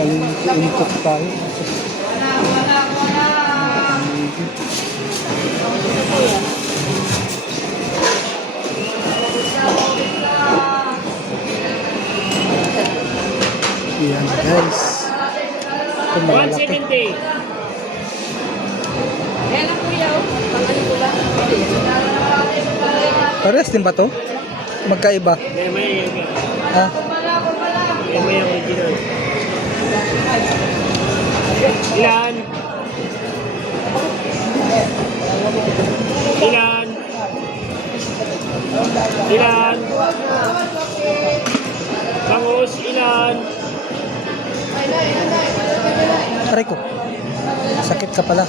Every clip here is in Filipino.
Maliuntok tayo. Yan guys. Ito malalaki. 170. Yan ang kuya. Pangalan ko lang. Parehas din ba to? Magkaiba? May Ha? original. Ilan? Ilan? Ilan? Bangus, ilan? Aray ko. Sakit ka pala.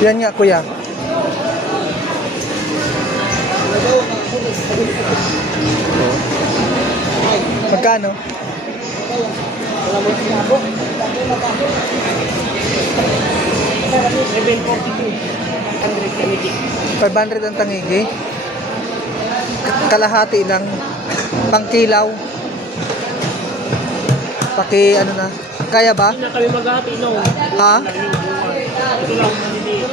Yan nga kuya. Magkano? 500 ang tangigi. Kalahati lang. Pangkilaw. Paki ano na. Kaya ba? Hindi na kami maghati, no? Ha? Ito lang maliliit.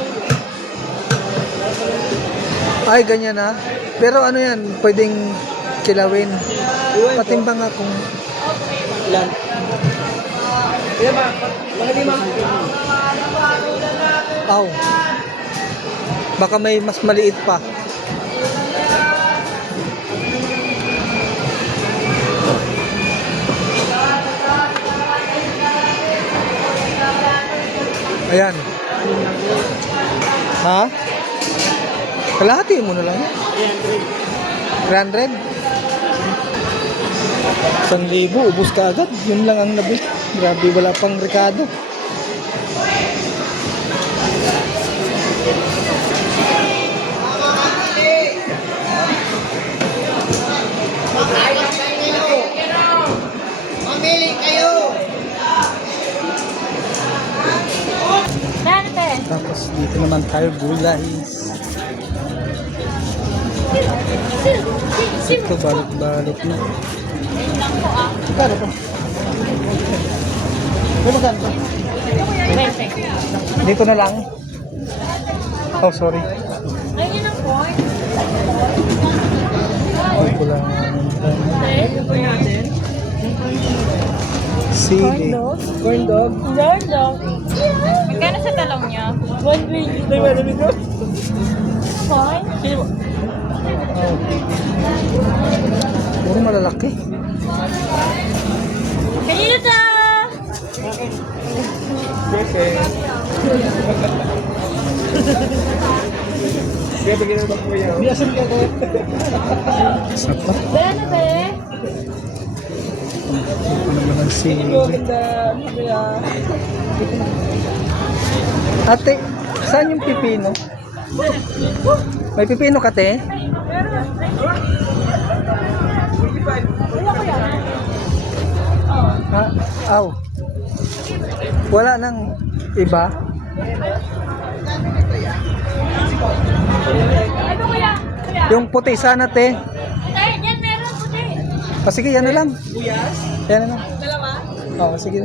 Ay, ganyan na. Pero ano yan, pwedeng kilawin. Patimbang nga kung... Ilan? Ilan ba? Mga lima. Aw. Baka may mas maliit pa. Ayan. Ha? Kalahati mo na lang yan. 300? 1,000, ubus ka agad. Yun lang ang nabili. Grabe, wala pang rekado. Mamili kayo! Tapos dito naman tayo gulay. Ito balot-balot na. Kano to? Magkano to? Dito na lang. Oh, sorry. Ayun ang point. Oh, kulang. Sili. Corn dog. Magkano sa talong niya? 120. Fine. Oh. Puro malalaki. Kanino to? Sapa. Ano ba eh? Ito naman ang sili. Ate, saan yung pipino? May pipino ka, te? Ha? Aw. Wala nang iba? Ano kuya? Yung puti sana, te. Ay, yan meron puti. Sige, yan na lang. Yan na lang. Dalawa? Oo, sige.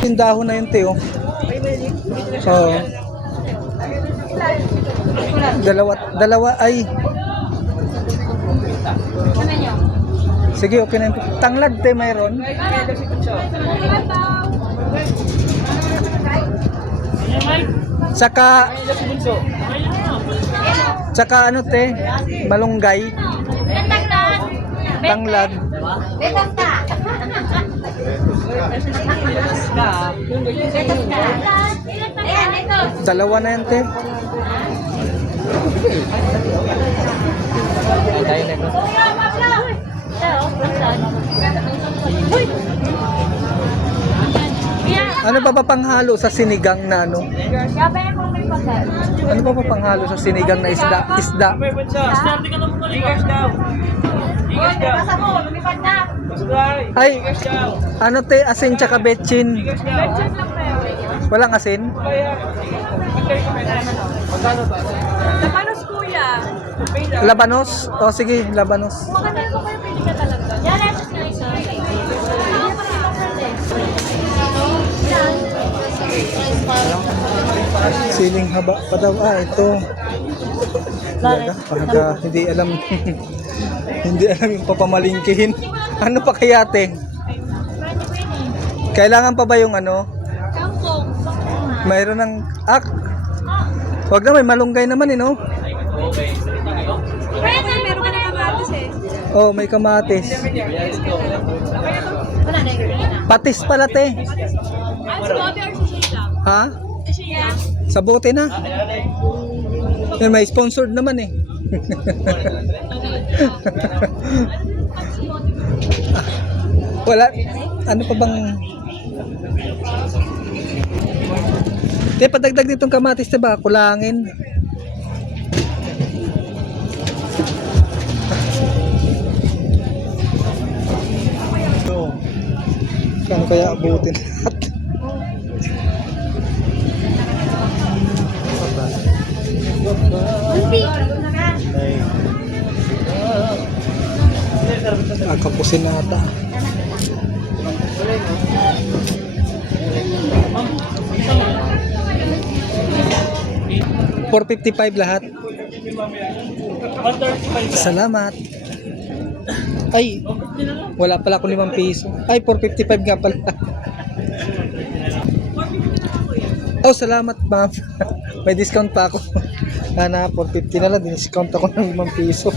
Yung dahon na yun, te, oh. Oo. Dalawa ay. Ano nyo? Sige, okay na yun. Tanglad, te, mayroon. Tsaka ano, te, malunggay. Tanglad. Betas ka. Ayan, ito. Dalawa na yan, te. Kuya, Pablo. Uy. Kuya, Ano pa ba panghalo sa sinigang na ano? sabi mo may pasal. Ano pa ba panghalo sa sinigang na isda? Isda. Starte ka lang muna. Igas daw. Uy, nabasa mo, lumipad na. Ay, ano, te, asin tsaka betchin. Betchin lang meron. Walang asin? Sa panos kuya? Labanos? O sige, labanos. Maganda yung kayo pwede ka talaga. Yan, ito na isa. Siling haba pa daw. Ito. Talaga, pagka hindi alam hindi alam yung papamalingkihin. Ano pa kaya, te? Kailangan pa ba yung ano? Kangkong. Mayroon ng wag na, may malunggay naman no? Pwede, meron ka na kamatis eh. Oh, may kamatis. Wala na yung Patis pala, te. Ay, si Bobby or si Sheila? Ha? Si Sheila? Sa bote na. May sponsored naman eh. Wala. Ano pa bang... Te, padagdag ditong kamatis, diba? Kulangin. So, kano kaya abutin natin? Kapusin na ata. $4.55 lahat. 135 Salamat. Ay, wala pala akong 5 piso. Ay, $4.55 nga pala. Oh, salamat, ma'am. May discount pa ako. Sana $4.50 na lang, discount ako ng 5 piso.